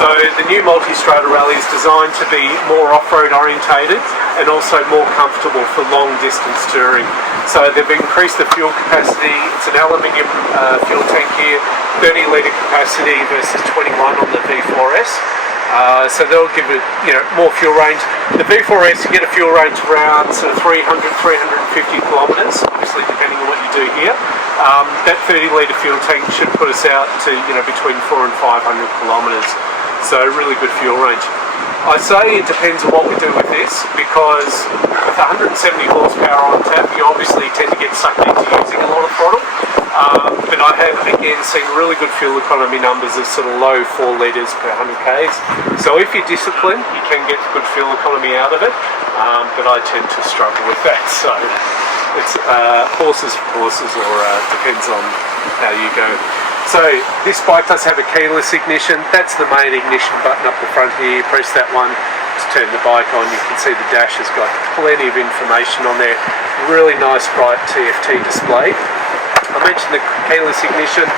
So the new MultiStrada Rally is designed to be more off-road orientated and also more comfortable for long distance touring. So they've increased the fuel capacity. It's an aluminium fuel tank here, 30 litre capacity versus 21 on the V4S. So they'll give it, more fuel range. The V4S, you get a fuel range around sort of 300-350 kilometres, obviously depending on what you do here. That 30 litre fuel tank should put us out to between 400 and 500 kilometres. So really good fuel range. I say it depends on what we do with this, because with 170 horsepower on tap, you obviously tend to get sucked into using a lot of throttle. But I have again seen really good fuel economy numbers of sort of low 4 litres per 100 k's. So if you're disciplined, you can get good fuel economy out of it. But I tend to struggle with that. So it's horses for horses, or depends on how you go. So this bike does have a keyless ignition. That's the main ignition button up the front here. Press that one to turn the bike on. You can see the dash has got plenty of information on there. Really nice bright TFT display. I mentioned the keyless ignition.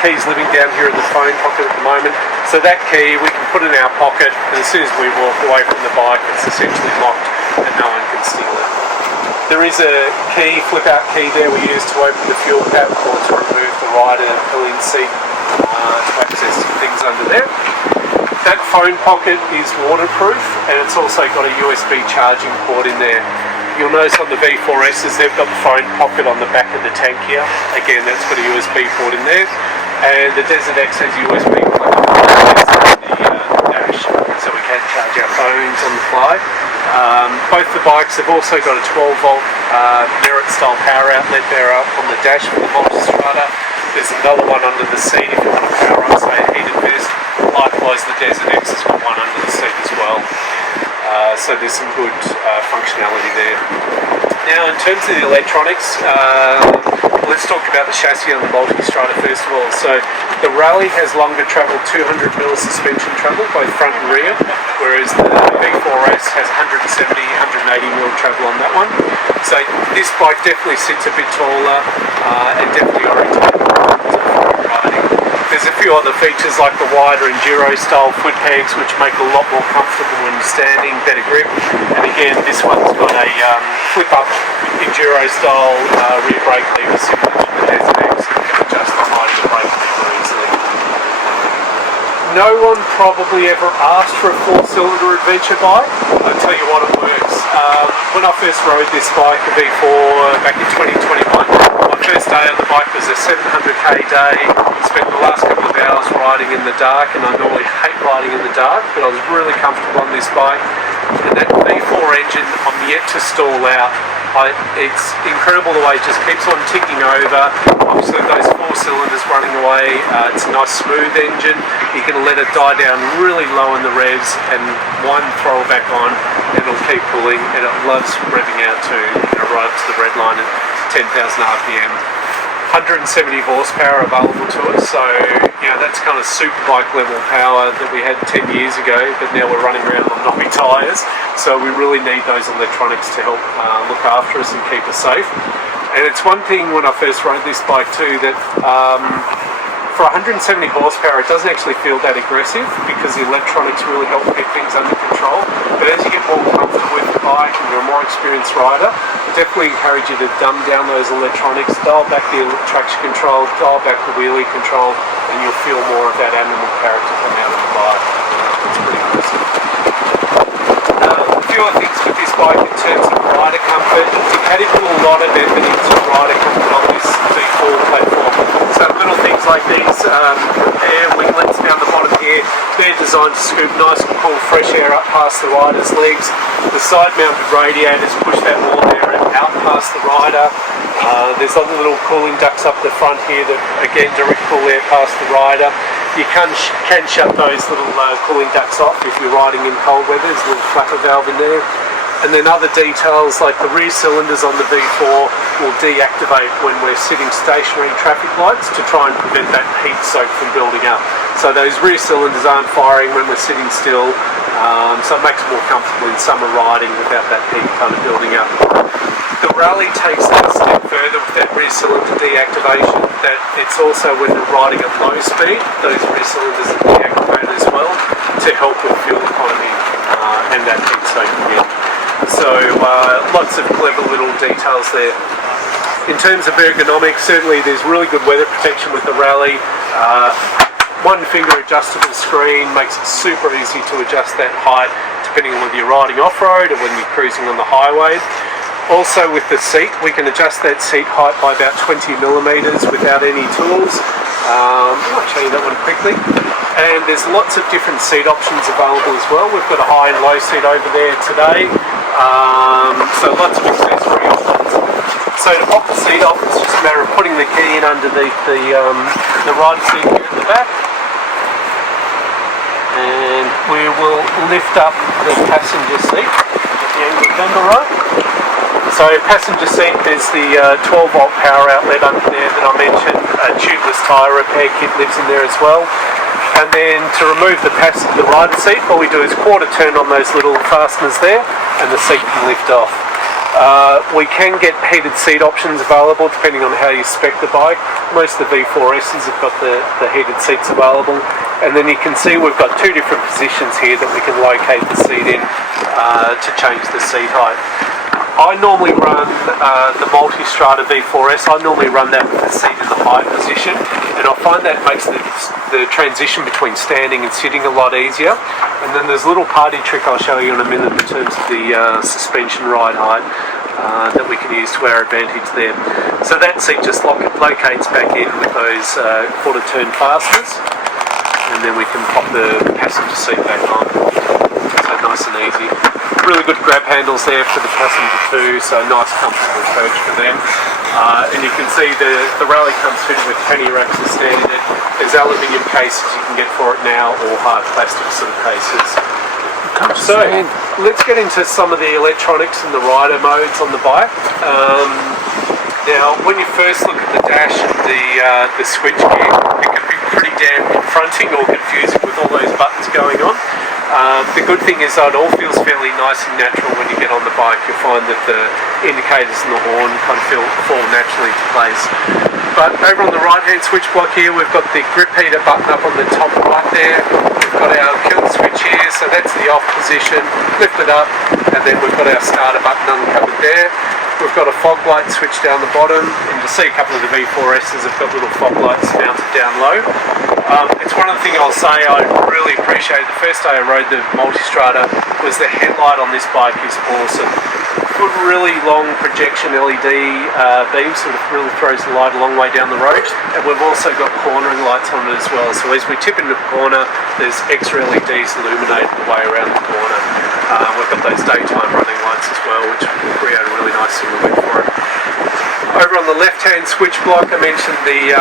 Key's living down here in the phone pocket at the moment. So that key we can put in our pocket, and as soon as we walk away from the bike, it's essentially locked and no one can steal it. There is a key, flip-out key there we use to open the fuel cap or to remove the rider and pull-in seat to access things under there. That phone pocket is waterproof, and it's also got a USB charging port in there. You'll notice on the V4Ss they've got the phone pocket on the back of the tank here. Again, that's got a USB port in there. And the Desert X has USB plug on the dash, so we can charge our phones on the fly. Both the bikes have also got a 12-volt Merit style power outlet there up on the dash for the MultiStrada. There's another one under the seat if you want to power up, say, a heated vest. Likewise, the Desert X has got one under the seat as well. So there's some good functionality there. Now, in terms of the electronics, let's talk about the chassis on the MultiStrada first of all. So the Rally has longer travel, 200mm suspension travel, both front and rear, whereas the V4S has 170-180mm travel on that one. So this bike definitely sits a bit taller and definitely orientated for riding. There's a few other features like the wider enduro style foot pegs, which make it a lot more comfortable when you're standing, better grip. And again, this one's got a flip up enduro style rear brake lever similar to the Desert X, so you can adjust the height of the brake lever easily. No one probably ever asked for a 4-cylinder adventure bike. I'll tell you what, it works. When I first rode this bike, the V4, back in 2021, my first day on the bike was a 700k day. Spent the last couple of hours riding in the dark, and I normally hate riding in the dark, but I was really comfortable on this bike. And that V4 engine, I'm yet to stall out. It's incredible the way it just keeps on ticking over. Obviously those 4 cylinders running away, it's a nice smooth engine. You can let it die down really low in the revs, and one throw it back on and it'll keep pulling, and it loves revving out to right up to the red line at 10,000 RPM. 170 horsepower available to us, so that's kind of superbike level power that we had 10 years ago, but now we're running around on knobby tyres, so we really need those electronics to help look after us and keep us safe. And it's one thing when I first rode this bike too, that for 170 horsepower it doesn't actually feel that aggressive, because the electronics really help keep things under control. But as you get more comfortable with the bike and you're a more experienced rider, I definitely encourage you to dumb down those electronics, dial back the traction control, dial back the wheelie control, and you'll feel more of that animal character come out of the bike. It's pretty impressive. A few other things with this bike in terms of rider comfort. Ducati put a lot of effort into rider comfort on this V4 platform. So little things like these air winglets down the bottom here, they're designed to scoop nice and cool fresh air up past the rider's legs. The side mounted radiators push that warm air out past the rider. There's other little cooling ducts up the front here that again direct cool air past the rider. You can shut those little cooling ducts off if you're riding in cold weather. There's a little flapper valve in there. And then other details like the rear cylinders on the V4 will deactivate when we're sitting stationary traffic lights to try and prevent that heat soak from building up. So those rear cylinders aren't firing when we're sitting still, so it makes it more comfortable in summer riding without that heat kind of building up. The Rally takes that a step further with that rear cylinder deactivation, that it's also when we're riding at low speed, those rear cylinders are deactivated as well. to help with fuel economy and that heat soaking in. So lots of clever little details there. In terms of ergonomics, certainly there's really good weather protection with the Rally. One finger adjustable screen makes it super easy to adjust that height depending on whether you're riding off-road or when you're cruising on the highway. Also with the seat, we can adjust that seat height by about 20 millimeters without any tools. I'll show you that one quickly. And there's lots of different seat options available as well. We've got a high and low seat over there today. So lots of accessory options. So to pop the seat off, it's just a matter of putting the key in underneath the rider seat here at the back. And we will lift up the passenger seat at the angle number right. So passenger seat, there's the 12 volt power outlet under there that I mentioned. A tubeless tyre repair kit lives in there as well. And then to remove the rider seat, all we do is quarter turn on those little fasteners there and the seat can lift off. We can get heated seat options available depending on how you spec the bike. Most of the V4S's have got the heated seats available. And then you can see we've got two different positions here that we can locate the seat in to change the seat height. I normally run the MultiStrada V4S. I normally run that with the seat in the high position, and I find that makes the transition between standing and sitting a lot easier. And then there's a little party trick I'll show you in a minute in terms of the suspension ride height that we can use to our advantage there. So that seat just locates back in with those quarter turn fasteners, and then we can pop the passenger seat back on. So nice and easy. Really good grab handles there for the passenger too, so nice comfortable coach for them. And you can see the Rally comes fitted with penny racks as standard. There's aluminium cases you can get for it now, or hard plastic sort of cases. So let's get into some of the electronics and the rider modes on the bike. Now when you first look at the dash and the switch gear, it can be pretty damn confronting or confusing with all those buttons going on. The good thing is that it all feels fairly nice and natural when you get on the bike. You'll find that the indicators and the horn kind of fall naturally into place. But over on the right hand switch block here, we've got the grip heater button up on the top right there. We've got our kill switch here, so that's the off position. Lift it up, and then we've got our starter button uncovered there. We've got a fog light switch down the bottom, and you'll see a couple of the V4S's have got little fog lights mounted down low. It's one of the things I'll say I really appreciated the first day I rode the MultiStrada was the headlight on this bike is awesome. Good, really long projection LED beam, sort of really throws the light a long way down the road. And we've also got cornering lights on it as well. So as we tip into the corner, there's extra LEDs illuminating the way around the corner. We've got those daytime running lights as well, which will create a really nice silhouette for it. Over on the left-hand switch block, I mentioned the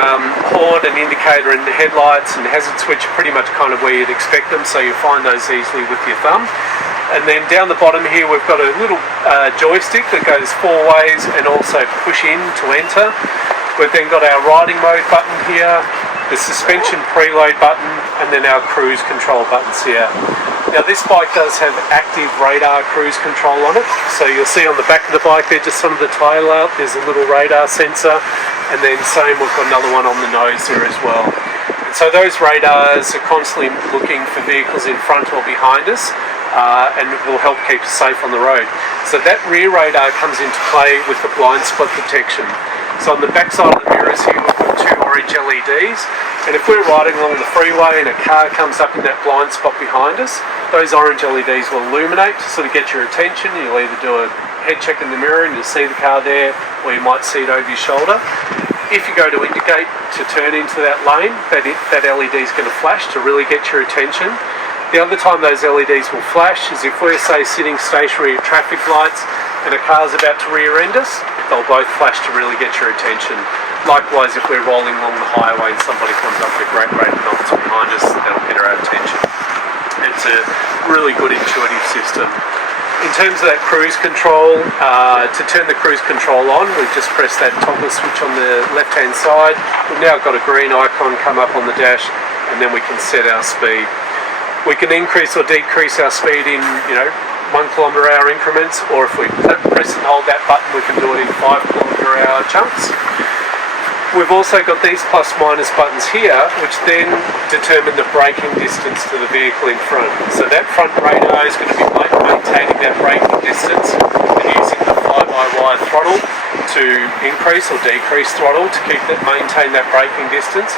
horn and indicator and the headlights and hazard switch, pretty much kind of where you'd expect them, so you find those easily with your thumb. And then down the bottom here, we've got a little joystick that goes 4 ways and also push in to enter. We've then got our riding mode button here, the suspension preload button, and then our cruise control buttons here. Now this bike does have active radar cruise control on it, so you'll see on the back of the bike there, just under the tyre layout, there's a little radar sensor, and then same, we've got another one on the nose there as well. And so those radars are constantly looking for vehicles in front or behind us, and will help keep us safe on the road. So that rear radar comes into play with the blind spot detection. So on the back side of the mirrors here, we've got 2 orange LEDs, and if we're riding along the freeway and a car comes up in that blind spot behind us, those orange LEDs will illuminate to sort of get your attention. You'll either do a head check in the mirror and you'll see the car there, or you might see it over your shoulder. If you go to indicate to turn into that lane, that LED is going to flash to really get your attention. The other time those LEDs will flash is if we're, say, sitting stationary at traffic lights and a car's about to rear-end us, they'll both flash to really get your attention. Likewise, if we're rolling along the highway and somebody comes up at a great rate of knots behind us, that'll get our attention. It's a really good intuitive system. In terms of that cruise control, to turn the cruise control on, we've just pressed that toggle switch on the left-hand side. We've now got a green icon come up on the dash, and then we can set our speed. We can increase or decrease our speed in, 1 km/h increments, or if we press and hold that button, we can do it in 5 km/h chunks. We've also got these plus minus buttons here, which then determine the braking distance to the vehicle in front. So that front radar is going to be maintaining that braking distance and using the fly-by-wire throttle to increase or decrease throttle to maintain that braking distance.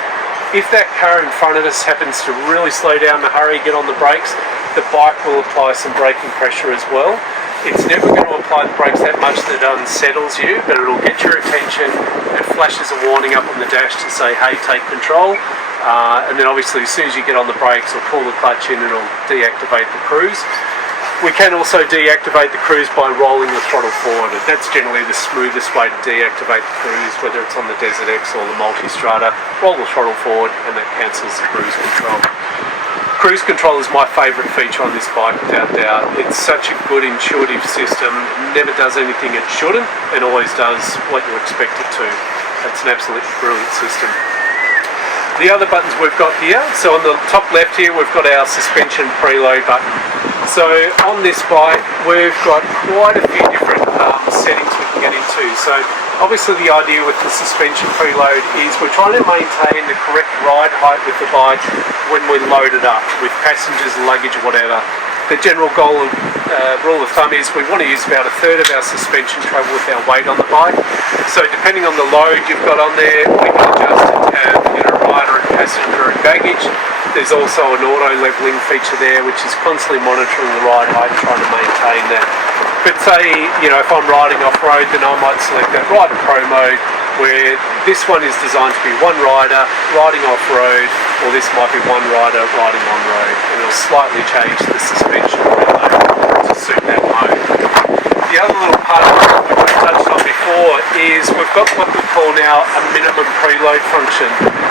If that car in front of us happens to really slow down in a hurry, get on the brakes, the bike will apply some braking pressure as well. It's never going to apply the brakes that much that it unsettles you, but it'll get your attention and flashes a warning up on the dash to say, hey, take control. And then obviously as soon as you get on the brakes or pull the clutch in, it'll deactivate the cruise. We can also deactivate the cruise by rolling the throttle forward. That's generally the smoothest way to deactivate the cruise, whether it's on the Desert X or the MultiStrada. Roll the throttle forward and that cancels the cruise control. Cruise control is my favourite feature on this bike, without doubt. It's such a good intuitive system. It never does anything it shouldn't and always does what you expect it to. It's an absolutely brilliant system. The other buttons we've got here, so on the top left here we've got our suspension preload button. So on this bike we've got quite a few different settings we can get into. So obviously the idea with the suspension preload is we're trying to maintain the correct ride height with the bike when we're loaded up with passengers, luggage, whatever. The general goal of rule of thumb is we want to use about 1/3 of our suspension travel with our weight on the bike. So depending on the load you've got on there, we can adjust it to have rider and passenger and baggage. There's also an auto levelling feature there which is constantly monitoring the ride height, trying to maintain that. But say, if I'm riding off-road, then I might select that Rider Pro mode, where this one is designed to be one rider riding off-road, or this might be one rider riding on-road, and it'll slightly change the suspension preload to suit that mode. The other little part of it which I touched on before is we've got what we call now a minimum preload function.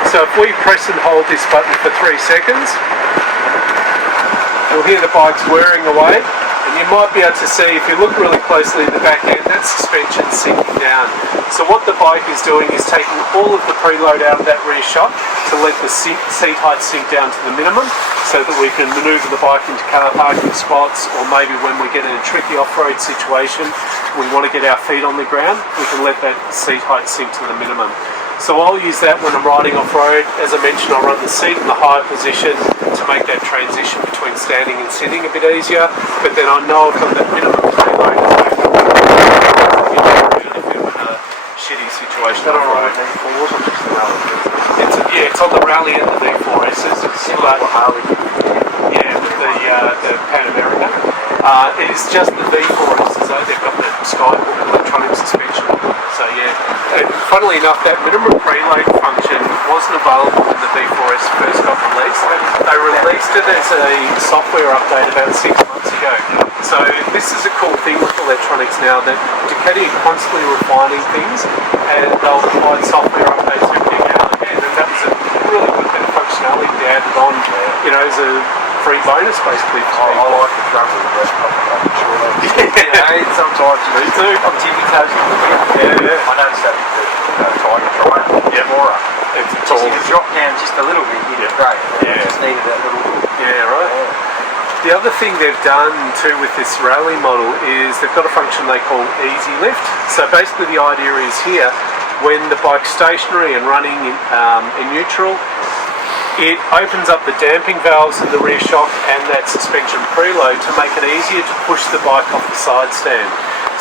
So if we press and hold this button for 3 seconds, you'll hear the bike's whirring away. And you might be able to see, if you look really closely at the back end, that suspension's sinking down. So what the bike is doing is taking all of the preload out of that rear shock to let the seat height sink down to the minimum, so that we can manoeuvre the bike into car parking spots, or maybe when we get in a tricky off-road situation, we want to get our feet on the ground, we can let that seat height sink to the minimum. So I'll use that when I'm riding off-road. As I mentioned, I'll run the seat in the higher position to make that transition between standing and sitting a bit easier, but then I know I've got that minimum preload if I'm in a shitty situation off-road. It's on the Rally and the V4s. It's similar to Harley. Yeah, with the Pan America. It's just the V4s, so they've got the Skybook electronic suspension. So yeah, funnily enough, that minimum preload function wasn't available when the V4S first got released. They released it as a software update about 6 months ago. So this is a cool thing with electronics now, that Ducati are constantly refining things, and they'll provide software updates every now and again, and that was a really good bit of functionality they added on, as a free bonus basically. I like the front of the rest of it. Sometimes Me too. I'm tippy toes in the wind. I noticed that with the Tiger Triumph. More. It's just if you drop down just a little bit, you'd great. Yeah. Just needed that little bit. Yeah, right. The other thing they've done too with this Rally model is they've got a function they call Easy Lift. So basically the idea is here, when the bike's stationary and running in neutral, it opens up the damping valves in the rear shock and that suspension preload to make it easier to push the bike off the side stand.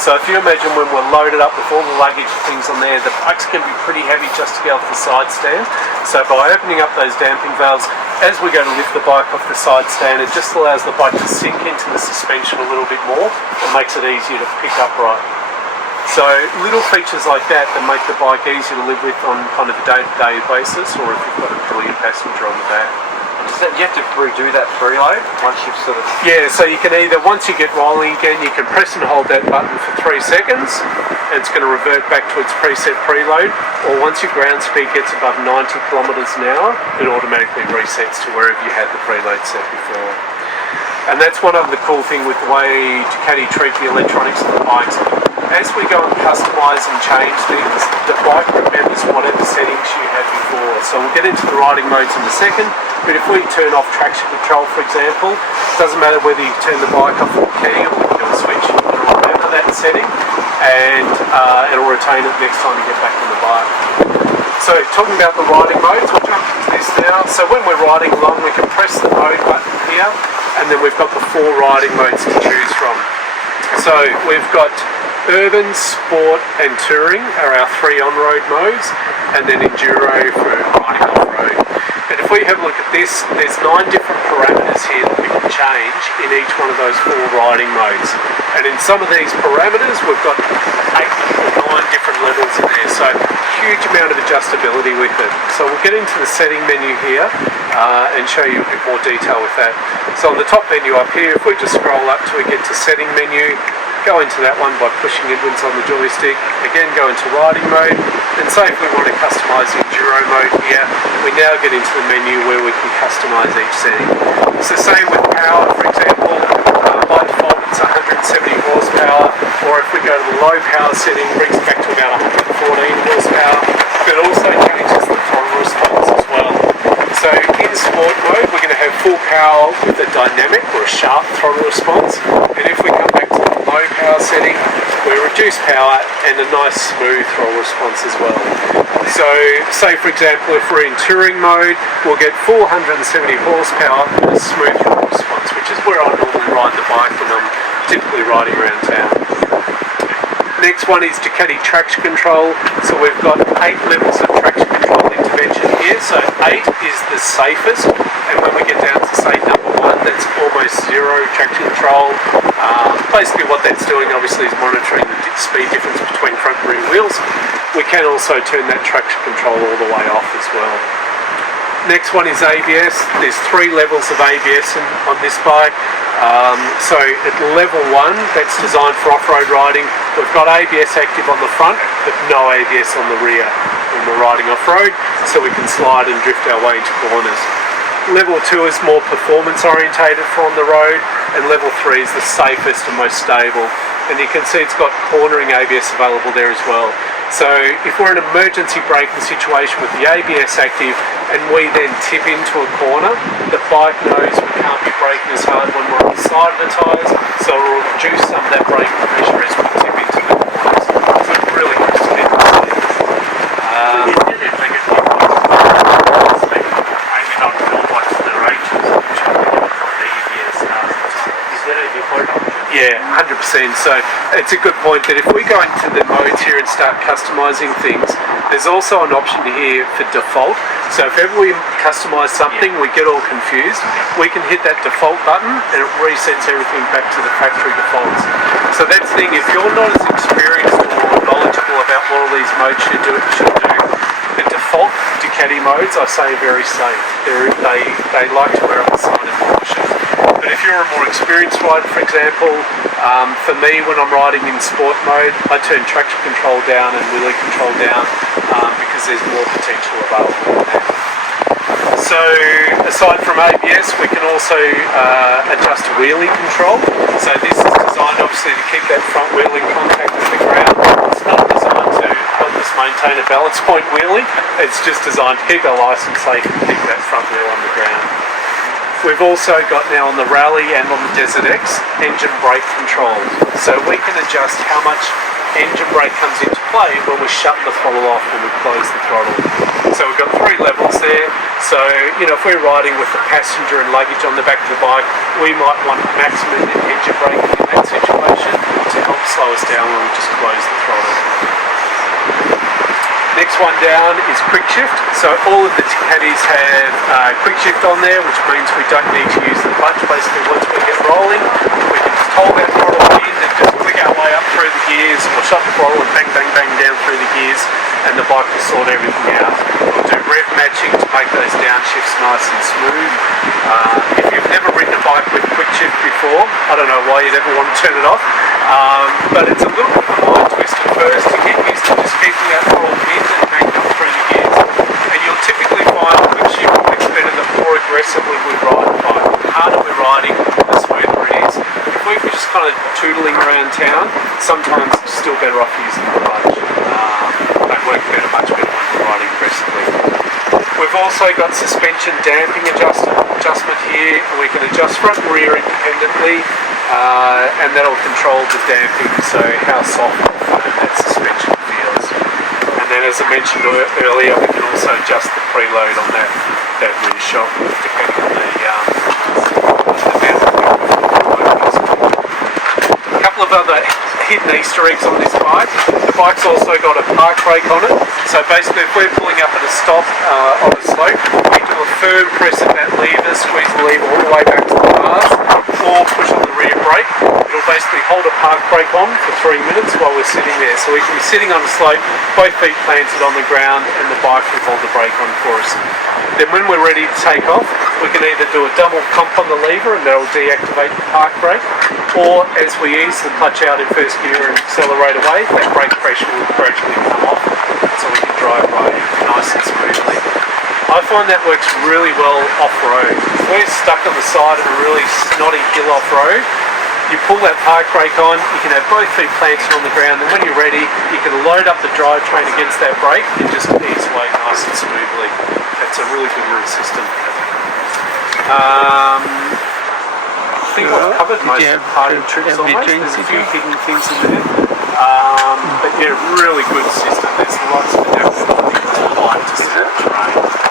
So if you imagine when we're loaded up with all the luggage and things on there, the bike's going to be pretty heavy just to get off the side stand. So by opening up those damping valves, as we go to lift the bike off the side stand, it just allows the bike to sink into the suspension a little bit more and makes it easier to pick up right. So little features like that make the bike easy to live with on kind of a day-to-day basis, or if you've got a brilliant passenger on the back. Do you have to redo that preload once you've sort of... Yeah, so you can either, once you get rolling again, you can press and hold that button for 3 seconds, and it's going to revert back to its preset preload, or once your ground speed gets above 90 kilometres an hour, it automatically resets to wherever you had the preload set before. And that's one of the cool thing with the way Ducati treat the electronics of the bikes. As we go and customise and change things, the bike remembers whatever settings you had before. So we'll get into the riding modes in a second, but if we turn off traction control, for example, it doesn't matter whether you turn the bike off with a key or with a switch, it'll remember that setting, and it'll retain it next time you get back on the bike. So talking about the riding modes, we'll jump into this now. So when we're riding along, we can press the mode button here, and then we've got the 4 riding modes to choose from. So we've got urban, sport and touring are our 3 on-road modes, and then enduro for riding off-road. And if we have a look at this, there's 9 different parameters here that we can change in each one of those 4 riding modes. And in some of these parameters, we've got 8 or 9 different levels in there, so huge amount of adjustability with it. So we'll get into the setting menu here and show you a bit more detail with that. So on the top menu up here, if we just scroll up till we get to setting menu, go into that one by pushing inwards on the joystick, again go into riding mode, and say if we want to customise the enduro mode here, we now get into the menu where we can customise each setting. So same with power, for example, by default it's 170 horsepower, or if we go to the low power setting, brings it back to about 114 horsepower, but it also changes the throttle response as well. So in sport mode, we're going to have full power with a dynamic or a sharp throttle response, and if we come back to the low power setting, we reduce power and a nice smooth throttle response as well. So say for example, if we're in touring mode, we'll get 470 horsepower and a smooth throttle response, which is where I normally ride the bike when I'm typically riding around town. Next one is Ducati traction control. So we've got 8 levels of traction control intervention here. So 8 is the safest, and when we get down to say number 1, that's almost 0 traction control. Basically what that's doing obviously is monitoring the speed difference between front and rear wheels. We can also turn that traction control all the way off as well. Next one is ABS. There's 3 levels of ABS on this bike. So at level 1, that's designed for off-road riding, we've got ABS active on the front, but no ABS on the rear when we're riding off-road, so we can slide and drift our way into corners. Level 2 is more performance orientated for on the road, and level 3 is the safest and most stable. And you can see it's got cornering ABS available there as well. So if we're in an emergency braking situation with the ABS active and we then tip into a corner, the bike knows we can't be braking as hard when we're on the side of the tyres, so it will reduce some of that braking pressure as we tip into the corners. So it really helps to keep it safe. Yeah, 100%. So it's a good point that if we go into the modes here and start customising things, there's also an option here for default. So if ever we customise something, we get all confused, we can hit that default button and it resets everything back to the factory defaults. So that's the thing, if you're not as experienced or knowledgeable about what all these modes should do, the default Ducati modes, I say, are very safe. They like to wear on the side of caution. But if you're a more experienced rider, for example, for me when I'm riding in sport mode, I turn traction control down and wheelie control down because there's more potential available in that. So aside from ABS, we can also adjust wheelie control. So this is designed obviously to keep that front wheel in contact with the ground. It's not designed to help us maintain a balance point wheelie, it's just designed to keep our licence safe and keep that front wheel on the ground. We've also got now on the Rally and on the Desert X engine brake control. So we can adjust how much engine brake comes into play when we shut the throttle off and we close the throttle. So we've got 3 levels there. So, if we're riding with the passenger and luggage on the back of the bike, we might want maximum engine braking in that situation to help slow us down when we just close the throttle. Next one down is quick shift. So all of the Ducatis have quick shift on there, which means we don't need to use the clutch. Basically, once we get rolling, we can just hold that throttle in and just flick our way up through the gears, or shut the throttle and bang, bang, bang down through the gears, and the bike will sort everything out. We'll do rev matching to make those downshifts nice and smooth. If you've never ridden a bike with quick shift before, I don't know why you'd ever want to turn it off, but it's a little bit of a mind twist at first to get used to just keeping that throttle in and bang up through the gears. And you'll typically find quick shift works better the more aggressively we ride the bike. The harder we're riding, the smoother it is. If we're just kind of tootling around town, sometimes it's still better off using the clutch. They work better, much better when we're riding aggressively. We've also got suspension damping adjustment here, and we can adjust front and rear independently, and that'll control the damping, so how soft that suspension feels. And then as I mentioned earlier, we can also adjust the preload on that rear shock depending on the A couple of other hidden Easter eggs on this bike. The bike's also got a park brake on it. So basically if we're pulling up at a stop on a slope, we do a firm press of that lever, squeeze the lever all the way back to the bars, or push on the rear brake. It'll basically hold a park brake on for 3 minutes while we're sitting there. So we can be sitting on a slope, both feet planted on the ground, and the bike will hold the brake on for us. Then when we're ready to take off, we can either do a double pump on the lever and that'll deactivate the park brake, or as we ease the clutch out in first gear and accelerate away, that brake pressure will gradually come off so we can drive right nice and smoothly. I find that works really well off-road. If we're stuck on the side of a really snotty hill off-road, you pull that park brake on, you can have both feet planted on the ground, and when you're ready, you can load up the drivetrain against that brake and just ease away nice and smoothly. That's a really good little system. I think I've covered most of the party tricks almost. There's a few hidden things in there. But yeah, really good system. There's lots of